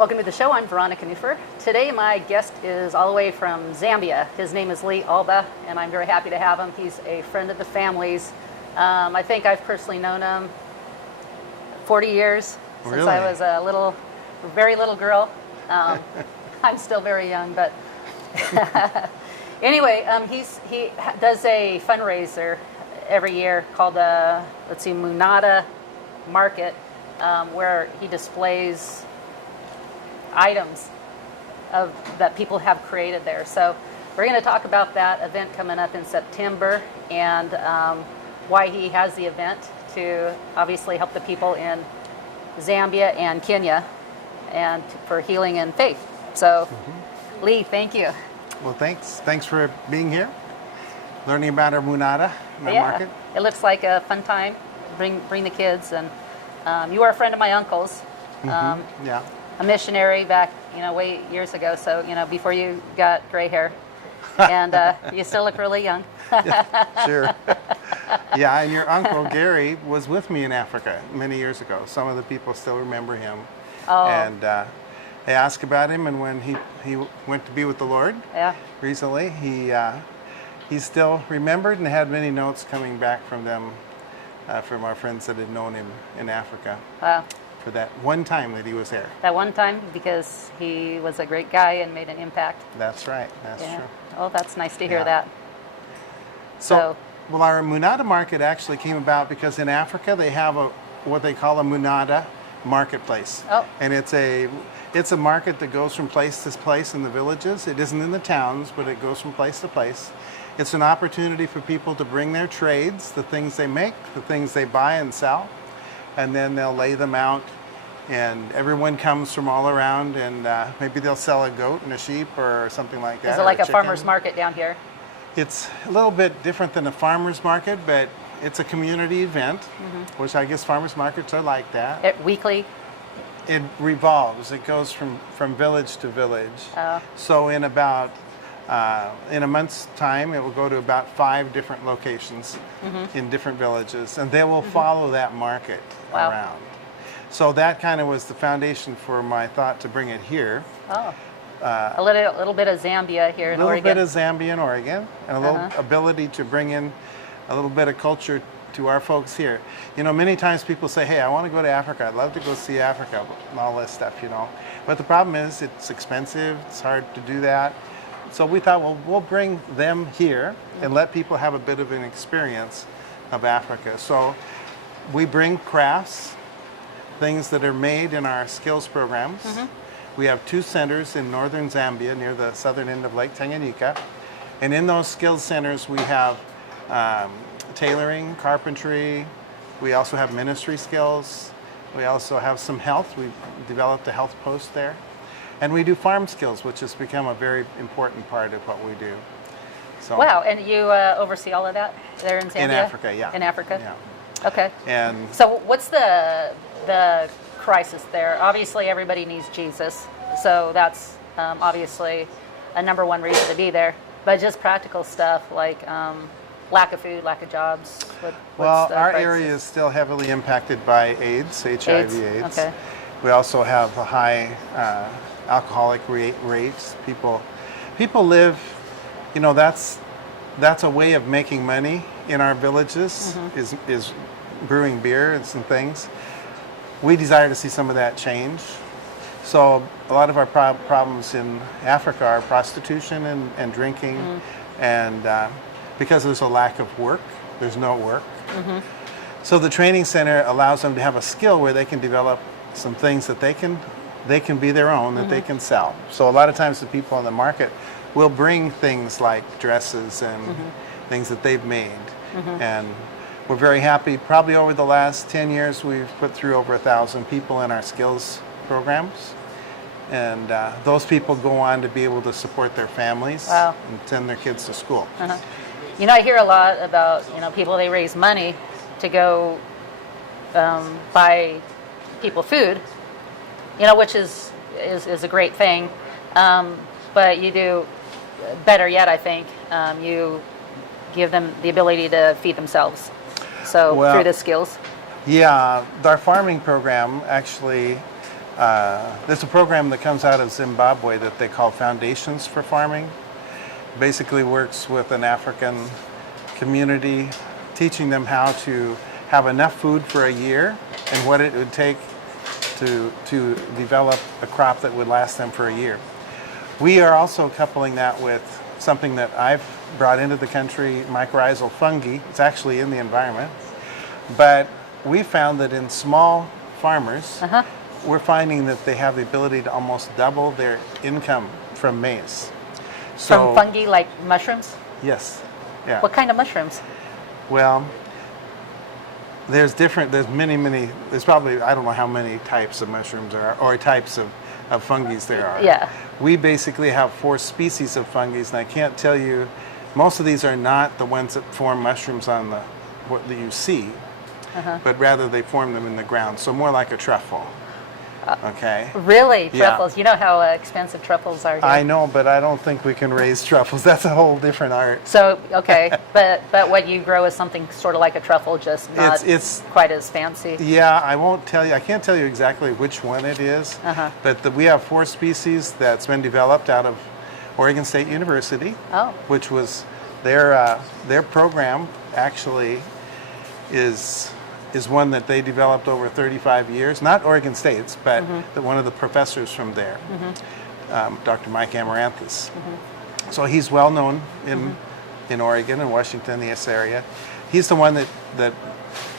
Welcome to the show. I'm Veronica Newfer. Today my guest is all the way from Zambia. His name is Lee Alba, and I'm very happy to have him. He's a friend of the family's. I think I've personally known him 40 years, since I was a very little girl. I'm still very young, but anyway, he does a fundraiser every year called Munada Market, where he displays items that people have created there. So we're going to talk about that event coming up in September and why he has the event to obviously help the people in Zambia and Kenya and for healing and faith. So Lee, thank you. Well, thanks for being here, learning about our Munada Market. It looks like a fun time. Bring the kids, and you were a friend of my uncle's. Yeah. A missionary back, way years ago. So, before you got gray hair, and you still look really young. Sure. Yeah, and your uncle Gary was with me in Africa many years ago. Some of the people still remember him. Oh. And they asked about him, and when he went to be with the Lord recently, he's still remembered and had many notes coming back from them, from our friends that had known him in Africa. Wow. For that one time that he was there. That one time, because he was a great guy and made an impact. That's right. That's true. Oh, that's nice to hear that. So, well, our Munada Market actually came about because in Africa they have what they call a Munada Marketplace. Oh. And it's a market that goes from place to place in the villages. It isn't in the towns, but it goes from place to place. It's an opportunity for people to bring their trades, the things they make, the things they buy and sell, and then they'll lay them out, and everyone comes from all around, and maybe they'll sell a goat and a sheep or something like that. Is it like a farmer's market down here? It's a little bit different than a farmer's market, but it's a community event, which I guess farmer's markets are like that. Weekly? It revolves. It goes from village to village. Oh. So in a month's time, it will go to about 5 different locations in different villages, and they will follow that market around. So that kind of was the foundation for my thought to bring it here. Oh, a little bit of Zambia here in Oregon. A little bit of Zambia and Oregon, and a little ability to bring in a little bit of culture to our folks here. Many times people say, hey, I want to go to Africa. I'd love to go see Africa and all this stuff, But the problem is it's expensive. It's hard to do that. So we thought, well, we'll bring them here and let people have a bit of an experience of Africa. So we bring crafts, things that are made in our skills programs. We have 2 centers in northern Zambia near the southern end of Lake Tanganyika. And in those skills centers, we have tailoring, carpentry. We also have ministry skills. We also have some health. We've developed a health post there. And we do farm skills, which has become a very important part of what we do. So, wow, and you oversee all of that there in Zambia? In Africa, yeah. In Africa? Yeah. Okay. And so what's the crisis there? Obviously everybody needs Jesus, so that's obviously a number one reason to be there. But just practical stuff like lack of food, lack of jobs. Well, our area is still heavily impacted by AIDS, HIV/AIDS. Okay. We also have a high alcoholic rates. People live, that's a way of making money in our villages, is brewing beer and some things. We desire to see some of that change. So a lot of our problems in Africa are prostitution and drinking, and because there's a lack of work, there's no work. So the training center allows them to have a skill where they can develop some things that they can be their own, that they can sell. So a lot of times the people in the market will bring things like dresses and things that they've made. And we're very happy. Probably over the last 10 years, we've put through over 1,000 people in our skills programs. And those people go on to be able to support their families and send their kids to school. I hear a lot about, people, they raise money to go buy people food, which is a great thing. But you do better yet, I think. You give them the ability to feed themselves. So through the skills. Yeah, our farming program actually There's a program that comes out of Zimbabwe that they call Foundations for Farming. Basically works with an African community, teaching them how to have enough food for a year and what it would take to develop a crop that would last them for a year. We are also coupling that with something that I've brought into the country, mycorrhizal fungi. It's actually in the environment. But we found that in small farmers, we're finding that they have the ability to almost double their income from maize. From fungi like mushrooms? Yes. Yeah. What kind of mushrooms? Well, there's many, there's probably, I don't know how many types of mushrooms there are, or types of fungi there are. Yeah. We basically have 4 species of fungi, and I can't tell you, most of these are not the ones that form mushrooms on what you see, but rather they form them in the ground, so more like a truffle. Okay. Really? Yeah. Truffles? You know how expensive truffles are here. I know, but I don't think we can raise truffles. That's a whole different art. So, okay, but what you grow is something sort of like a truffle, just not It's quite as fancy. Yeah, I won't tell you. I can't tell you exactly which one it is. But we have 4 species that's been developed out of Oregon State University, which was their program. Actually, is one that they developed over 35 years. Not Oregon State's, but one of the professors from there, Dr. Mike Amaranthus. So he's well known in Oregon and Washington, this area. He's the one that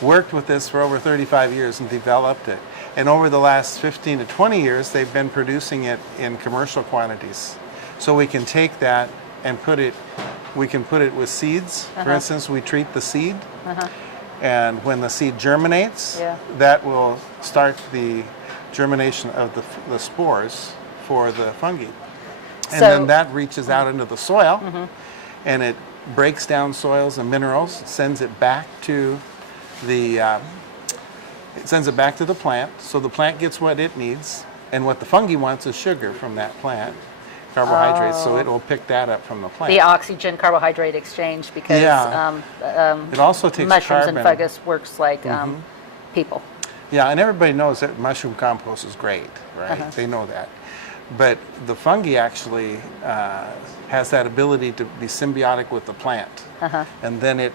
worked with this for over 35 years and developed it. And over the last 15 to 20 years, they've been producing it in commercial quantities. So we can take that and we can put it with seeds. For instance, we treat the seed. And when the seed germinates, that will start the germination of the spores for the fungi. And then that reaches out into the soil, and it breaks down soils and minerals, sends it back to the plant. So the plant gets what it needs, and what the fungi wants is sugar from that plant, carbohydrates. So it will pick that up from the plant. The oxygen carbohydrate exchange, because it also takes mushrooms carbon. and fungus works like people. Yeah, and everybody knows that mushroom compost is great, right? They know that. But the fungi actually has that ability to be symbiotic with the plant. And then it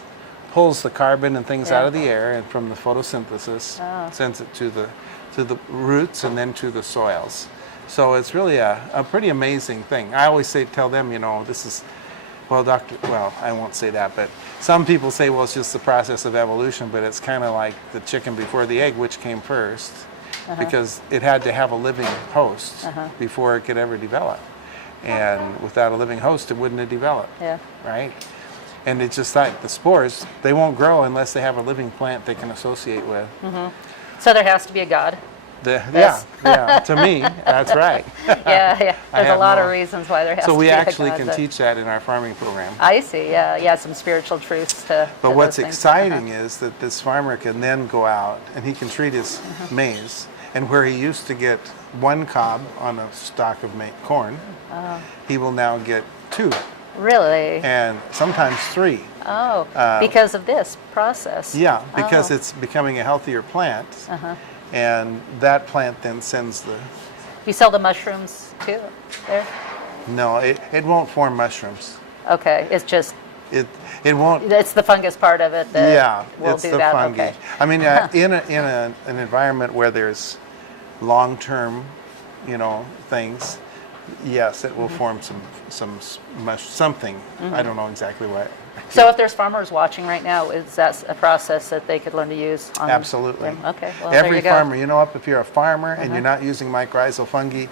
pulls the carbon and things out of the air, and from the photosynthesis sends it to the roots and then to the soils. So it's really a pretty amazing thing. I always tell them, this is, well, I won't say that, but some people say, well, it's just the process of evolution, but it's kind of like the chicken before the egg, which came first, because it had to have a living host before it could ever develop. And without a living host, it wouldn't have developed, right? And it's just like the spores, they won't grow unless they have a living plant they can associate with. So there has to be a God. To me, that's right. There's a lot of reasons why there has to be a God. So we actually can teach that in our farming program. I see, some spiritual truths to But what's those things. exciting is that this farmer can then go out and he can treat his maize, and where he used to get 1 cob on a stalk of corn, he will now get 2. Really? And sometimes 3. Because of this process. Yeah, because it's becoming a healthier plant. And that plant then sends You sell the mushrooms too there? No, it won't form mushrooms. Okay, it's just... It won't... It's the fungus part of it that will it's do the that? fungi. Okay. I mean, in an environment where there's long-term, things, yes, it will form something. I don't know exactly what. So if there's farmers watching right now, is that a process that they could learn to use? Absolutely. Okay, well, Every there you go. farmer, if you're a farmer and you're not using mycorrhizal fungi,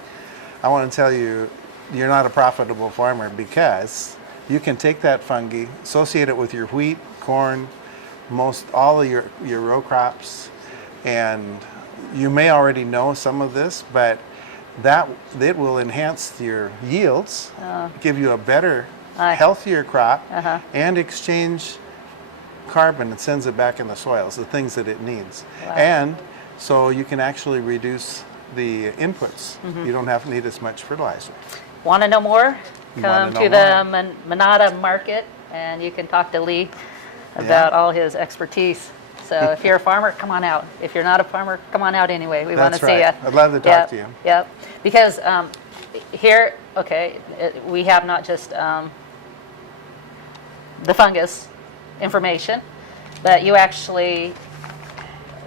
I want to tell you, you're not a profitable farmer, because you can take that fungi, associate it with your wheat, corn, all of your row crops, and you may already know some of this, but it will enhance your yields, give you a better, healthier crop, and exchange carbon and sends it back in the soils, the things that it needs. Wow. And so you can actually reduce the inputs. You don't need as much fertilizer. Want to know more? Come know to the Munada Market, and you can talk to Lee about all his expertise. So if you're a farmer, come on out. If you're not a farmer, come on out anyway. We want to That's see you. right. I'd love to talk to you. Yep. Because here, okay, we have not just the fungus information, but you actually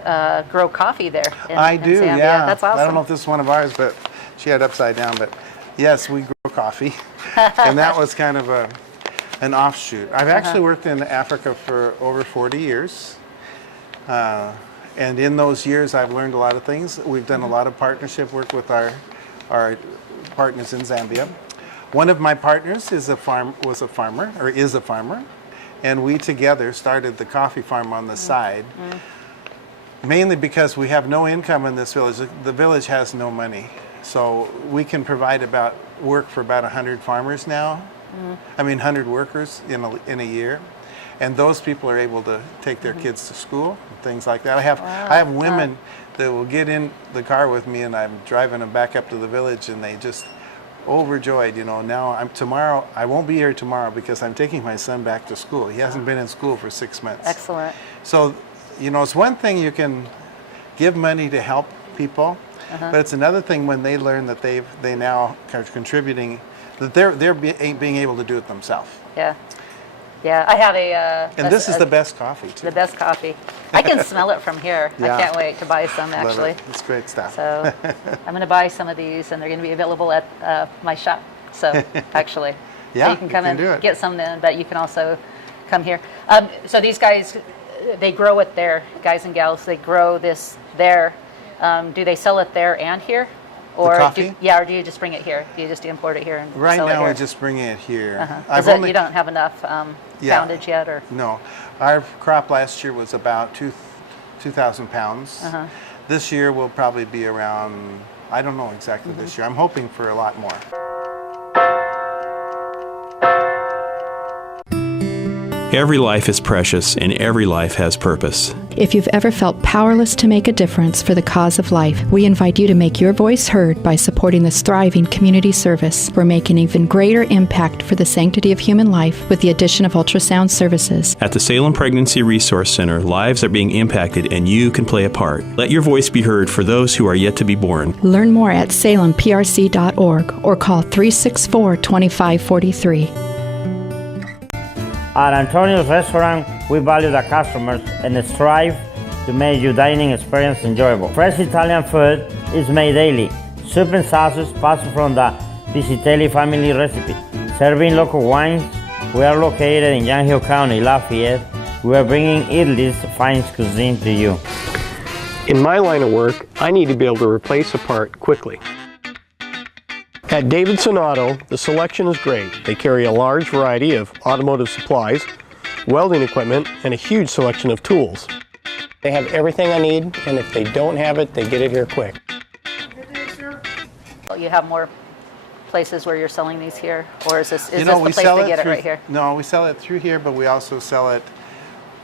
grow coffee there. I in do, Zambia. yeah. That's awesome. I don't know if this is one of ours, but she had upside down. But yes, we grow coffee, and that was kind of an offshoot. I've actually worked in Africa for over 40 years. And in those years, I've learned a lot of things. We've done a lot of partnership work with our partners in Zambia. One of my partners is a farmer, and we together started the coffee farm on the side, mainly because we have no income in this village. The village has no money, so we can provide work for about 100 farmers now. 100 workers in a year. And those people are able to take their kids to school, and things like that. I have women that will get in the car with me, and I'm driving them back up to the village, and they just overjoyed. Now I won't be here tomorrow because I'm taking my son back to school. He hasn't been in school for 6 months. Excellent. So, it's one thing you can give money to help people, but it's another thing when they learn that they now are contributing, that they're being able to do it themselves. Yeah. Yeah, I have and this is the best coffee, too. The best coffee. I can smell it from here. Yeah. I can't wait to buy some, actually. Love it. It's great stuff. So I'm going to buy some of these, and they're going to be available at my shop. So actually, yeah, so you can come and get some then, but you can also come here. So these guys, they grow it there, guys and gals. They grow this there. Do they sell it there and here? Or the coffee? Or do you just bring it here? Do you just import it here and right sell now it here? we're just bringing it here. You don't have enough poundage yet, or no? Our crop last year was about 2,000 pounds. This year will probably be around, I don't know exactly this year. I'm hoping for a lot more. Every life is precious, and every life has purpose. If you've ever felt powerless to make a difference for the cause of life, we invite you to make your voice heard by supporting this thriving community service. We're making an even greater impact for the sanctity of human life with the addition of ultrasound services. At the Salem Pregnancy Resource Center, lives are being impacted, and you can play a part. Let your voice be heard for those who are yet to be born. Learn more at salemprc.org or call 364-2543. At Antonio's restaurant, we value the customers and strive to make your dining experience enjoyable. Fresh Italian food is made daily. Soup and sauces passed from the Piscitelli family recipe. Serving local wines, we are located in Young Hill County, Lafayette. We are bringing Italy's fine cuisine to you. In my line of work, I need to be able to replace a part quickly. At Davidson Auto, the selection is great. They carry a large variety of automotive supplies, welding equipment, and a huge selection of tools. They have everything I need, and if they don't have it, they get it here quick. you have more places where you're selling these here, or is this the place to get it right here? No, we sell it through here, but we also sell it.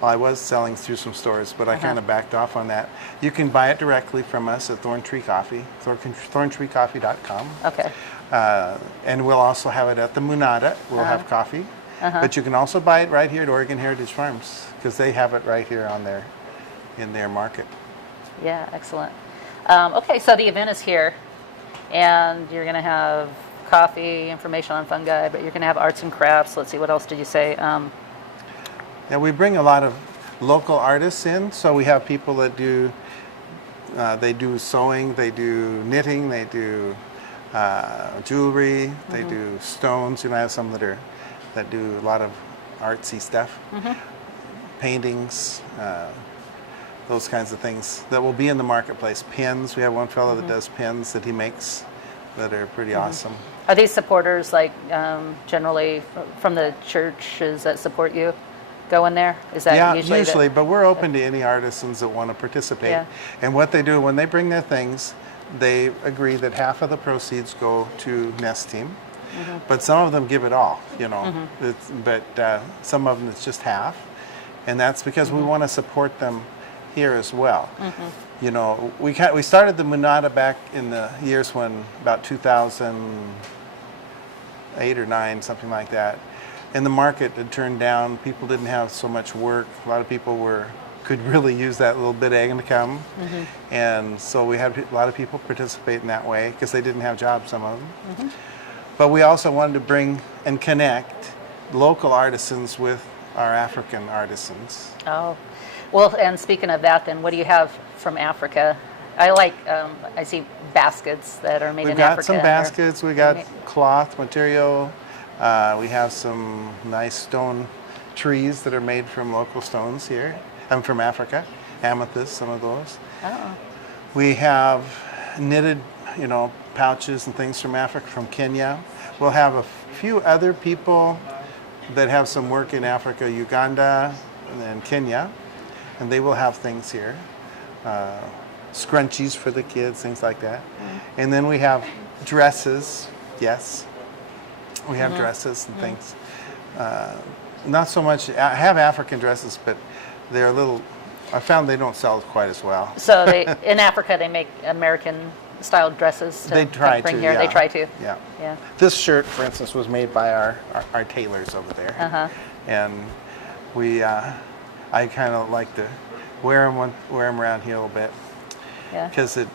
Well, I was selling through some stores, but I kind of backed off on that. You can buy it directly from us at Thorntree Coffee, thorntreecoffee.com. Okay. And we'll also have it at the Munada. We'll have coffee. But you can also buy it right here at Oregon Heritage Farms, because they have it right here on in their market. Yeah, excellent. Okay, so the event is here, and you're going to have coffee, information on fungi, but you're going to have arts and crafts. Let's see, what else did you say? Yeah, we bring a lot of local artists in. So we have people that do, they do sewing, they do knitting, they do jewelry, they do stones. You know, I have some that do a lot of artsy stuff, paintings, those kinds of things that will be in the marketplace. Pins, we have one fellow that does pins that he makes that are pretty awesome. Are these supporters like generally from the churches that support you? Go in there? Is that usually? But we're open to any artisans that want to participate. Yeah. And what they do when they bring their things, they agree that half of the proceeds go to Nest Team, but some of them give it all. You know, but some of them it's just half, and that's because we want to support them here as well. You know, we started the Munada back in the years when about 2008 or 9, something like that. And the market had turned down. People didn't have so much work. A lot of people were could really use that little bit of income. And so we had a lot of people participate in that way because they didn't have jobs, some of them. But we also wanted to bring and connect local artisans with our African artisans. Oh, well, and speaking of that, then what do you have from Africa? I like, I see baskets that are made We've in got Africa. some baskets, we got cloth material, we have some nice stone trees that are made from local stones here. I'm from Africa, amethyst, some of those. Oh. We have knitted, pouches and things from Africa, from Kenya. We'll have a few other people that have some work in Africa, Uganda, and then Kenya, and they will have things here. Scrunchies for the kids, things like that. And then we have dresses, yes. We have dresses and things. Not so much, I have African dresses, but they're a little, I found they don't sell quite as well. So in Africa, they make American-style dresses to They try bring to, here. yeah. They try to. Yeah. This shirt, for instance, was made by our tailors over there. And I kind of like to wear them around here a little bit. Yeah. Because it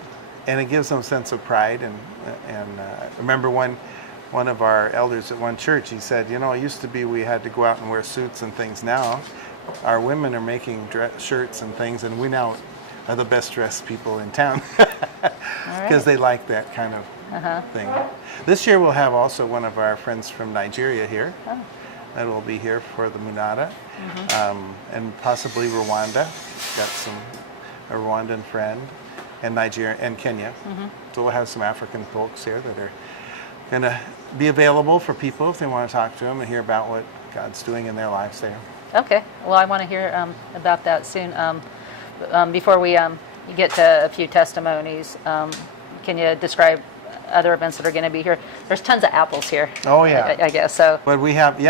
gives them a sense of pride. And remember one of our elders at one church, he said, it used to be we had to go out and wear suits and things. Now our women are making shirts and things, and we now are the best dressed people in town because they like that kind of thing. This year we'll have also one of our friends from Nigeria here that will be here for the Munada, and possibly Rwanda. Got a Rwandan friend, and Nigeria and Kenya. So we'll have some African folks here that are going to be available for people if they want to talk to them and hear about what God's doing in their lives there. Okay. Well, I want to hear about that soon. Before we get to a few testimonies, can you describe other events that are going to be here? There's tons of apples here. Oh yeah. I guess so. But we have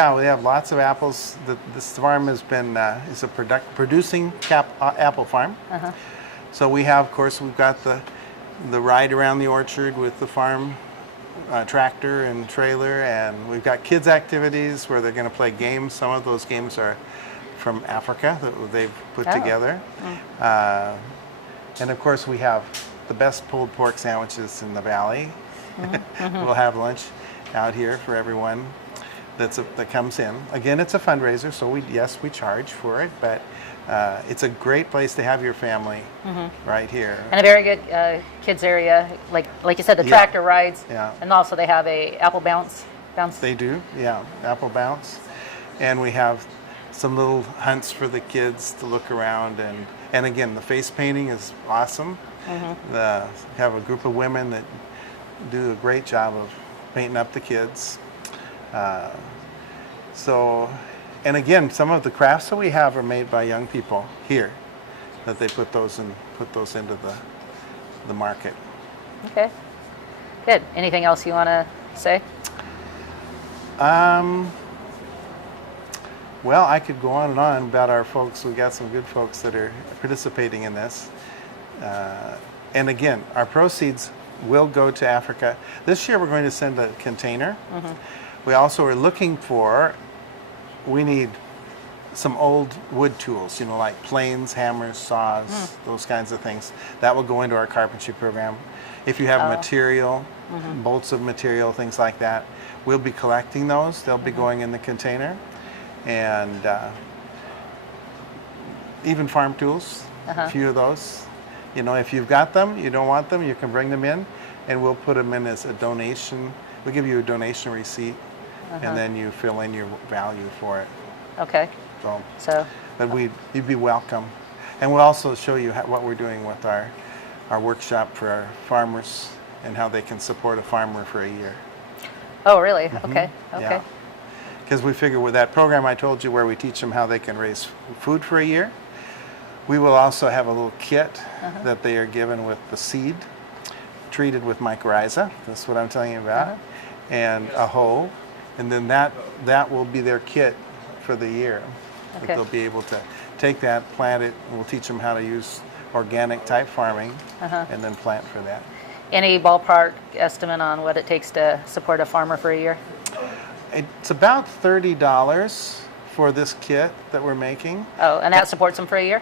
lots of apples. This farm has been is a producing apple farm. So we have, of course, we've got the ride around the orchard with the farm tractor and trailer, and we've got kids activities where they're going to play games. Some of those games are from Africa that they've put together. And of course we have the best pulled pork sandwiches in the valley. We'll have lunch out here for everyone that comes in. Again, it's a fundraiser, so we charge for it, but it's a great place to have your family right here. And a very good kids area, like you said, the tractor rides. Yeah. And also they have a apple bounce. They do, yeah, apple bounce. And we have some little hunts for the kids to look around, and again, the face painting is awesome. We have a group of women that do a great job of painting up the kids. And again, some of the crafts that we have are made by young people here, that they put those into the market. Okay. Good. Anything else you want to say? Well, I could go on and on about our folks. We got some good folks that are participating in this. And again, our proceeds will go to Africa. This year we're going to send a container. We also are looking we need some old wood tools, like planes, hammers, saws, those kinds of things. That will go into our carpentry program. If you have material, bolts of material, things like that, we'll be collecting those. They'll be going in the container. And even farm tools, a few of those. If you've got them, you don't want them, you can bring them in, and we'll put them in as a donation. We'll give you a donation receipt, and then you fill in your value for it. Okay. But you'd be welcome. And we'll also show you what we're doing with our workshop for our farmers and how they can support a farmer for a year. Oh, really? Okay. Yeah. Because we figure with that program I told you where we teach them how they can raise food for a year, we will also have a little kit that they are given with the seed, treated with mycorrhiza. That's what I'm telling you about. And a hoe. And then that will be their kit for the year. Okay. They'll be able to take that, plant it, and we'll teach them how to use organic type farming and then plant for that. Any ballpark estimate on what it takes to support a farmer for a year? It's about $30 for this kit that we're making. Oh, and that supports them for a year?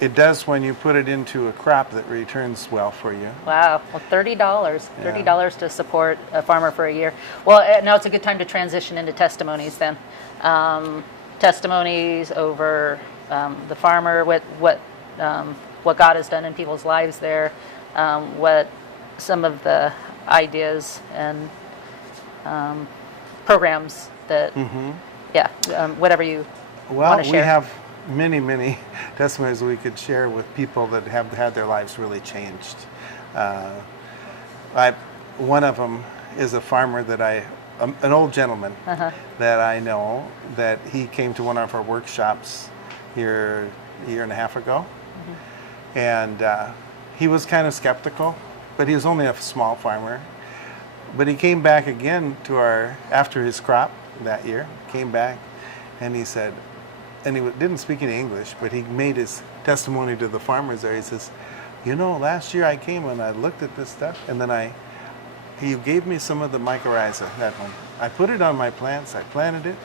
it does when you put it into a crop that returns well for you. Wow. Well, $30 to support a farmer for a year. Well, now it's a good time to transition into testimonies then. Testimonies over the farmer, what God has done in people's lives there, what some of the ideas and programs that, whatever you want to share. We have many testimonies we could share with people that have had their lives really changed. One of them is a farmer that an old gentleman that I know, that he came to one of our workshops here a year and a half ago. And he was kind of skeptical, but he was only a small farmer. But he came back again to after his crop that year, came back, and he said, and he didn't speak any English, but he made his testimony to the farmers there. He says, you know, last year I came and I looked at this stuff, and then he gave me some of the mycorrhiza, that one. I put it on my plants, I planted it.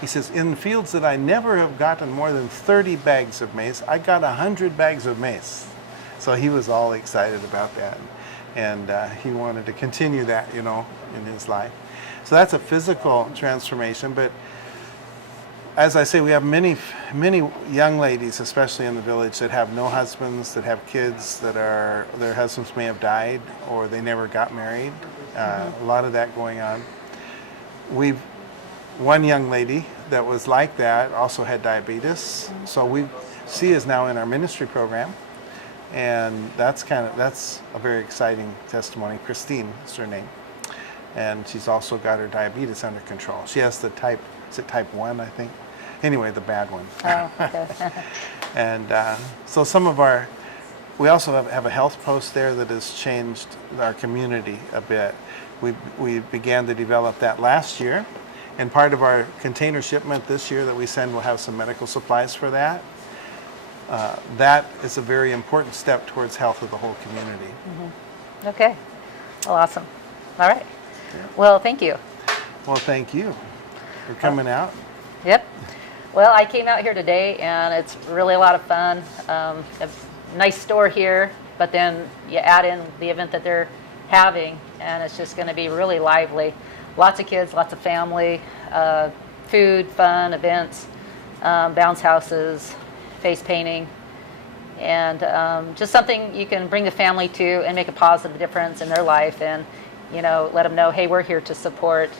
He says, in fields that I never have gotten more than 30 bags of maize, I got 100 bags of maize. So he was all excited about that. And he wanted to continue that, in his life. So that's a physical transformation, but as I say, we have many young ladies, especially in the village, that have no husbands, that have kids their husbands may have died or they never got married. A lot of that going on. One young lady that was like that also had diabetes, so she is now in our ministry program, and that's a very exciting testimony. Christine is her name, and she's also got her diabetes under control. She has the type 1, I think. Anyway, the bad one. Oh, okay. And so we also have a health post there that has changed our community a bit. We began to develop that last year, and part of our container shipment this year that we send will have some medical supplies for that. That is a very important step towards health of the whole community. Okay. Well, awesome. All right. Yeah. Well, thank you. Well, thank you for coming out. Yep. Well, I came out here today, and it's really a lot of fun. A nice store here, but then you add in the event that they're having, and it's just going to be really lively. Lots of kids, lots of family, food, fun, events, bounce houses, face painting, and just something you can bring the family to and make a positive difference in their life, and let them know, hey, we're here to support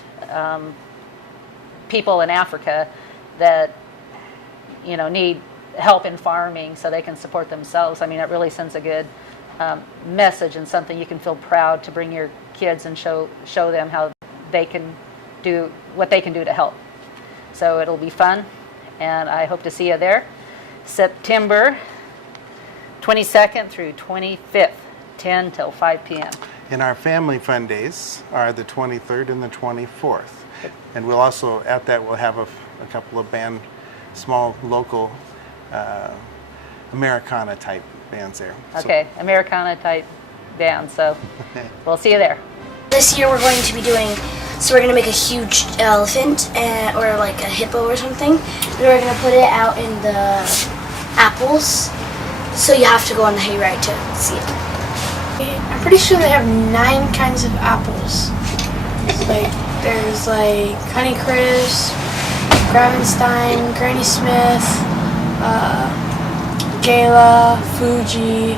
people in Africa that need help in farming so they can support themselves. I mean, it really sends a good message and something you can feel proud to bring your kids and show them how they can do what they can do to help. So it'll be fun, and I hope to see you there. September 22nd through 25th, 10 till 5 p.m. And our family fun days are the 23rd and the 24th. And we'll also, at that, we'll have a couple of small local Americana type bands there. Okay, so. Americana type bands, so we'll see you there. This year we're going to be we're going to make a huge elephant or like a hippo or something, and we're going to put it out in the apples, so you have to go on the hayride to see it. I'm pretty sure they have 9 kinds of apples. There's Honeycrisp, Gravenstein, Granny Smith, Gala, Fuji.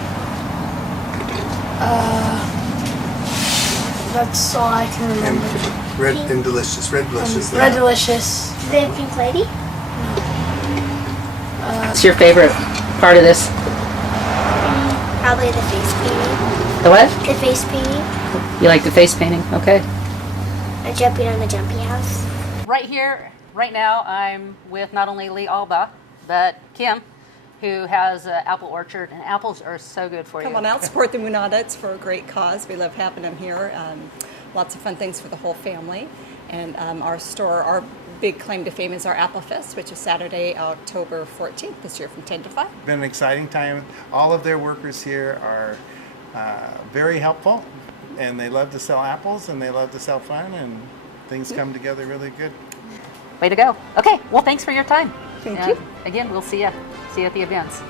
That's all I can remember. Red and Delicious. Red Delicious. Red Delicious. Do they have Pink Lady? What's your favorite part of this? Probably the face painting. The what? The face painting. You like the face painting? Okay. And jumping on the jumping house. Right here, right now, I'm with not only Lee Alba, but Kim, who has an apple orchard, and apples are so good for you. Come on out, support the Munada. It's for a great cause. We love having them here. Lots of fun things for the whole family. And our big claim to fame is our Apple Fest, which is Saturday, October 14th this year from 10 to 5. It's been an exciting time. All of their workers here are very helpful, and they love to sell apples, and they love to sell fun, and things come together really good. Way to go. Okay, well, thanks for your time. Thank you. Again, we'll see you at the events.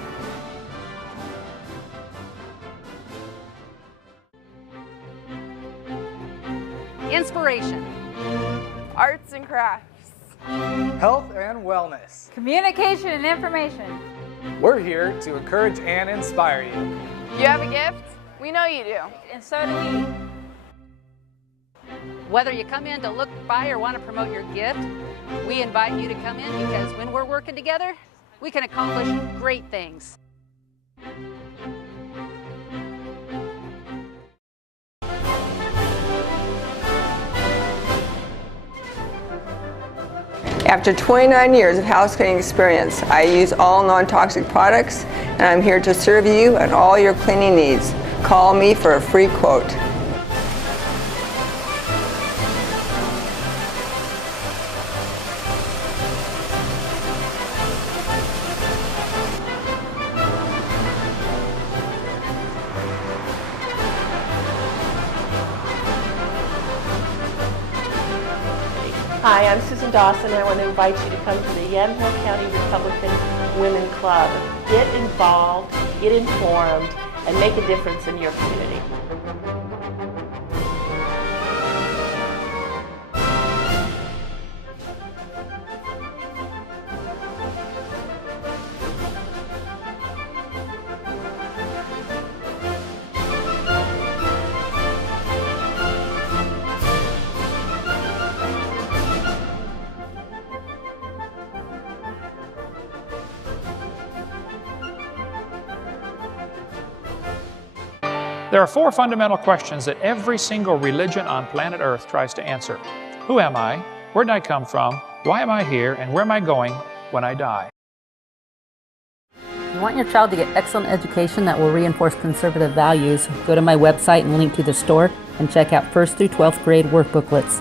Inspiration. Arts and crafts. Health and wellness. Communication and information. We're here to encourage and inspire you. You have a gift? We know you do. And so do we. Whether you come in to look, buy, or want to promote your gift, we invite you to come in because when we're working together, we can accomplish great things. After 29 years of house cleaning experience, I use all non-toxic products, and I'm here to serve you and all your cleaning needs. Call me for a free quote. Hi, I'm Susan Dawson, and I want to invite you to come to the Yamhill County Republican Women Club. Get involved, get informed, and make a difference in your community. There are 4 fundamental questions that every single religion on planet Earth tries to answer. Who am I? Where did I come from? Why am I here? And where am I going when I die? If you want your child to get excellent education that will reinforce conservative values, go to my website and link to the store and check out 1st through 12th grade workbooklets.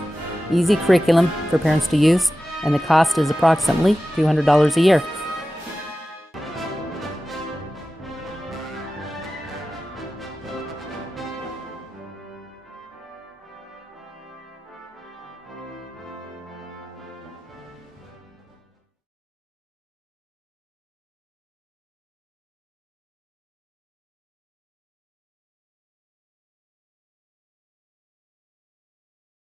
Easy curriculum for parents to use, and the cost is approximately $200 a year.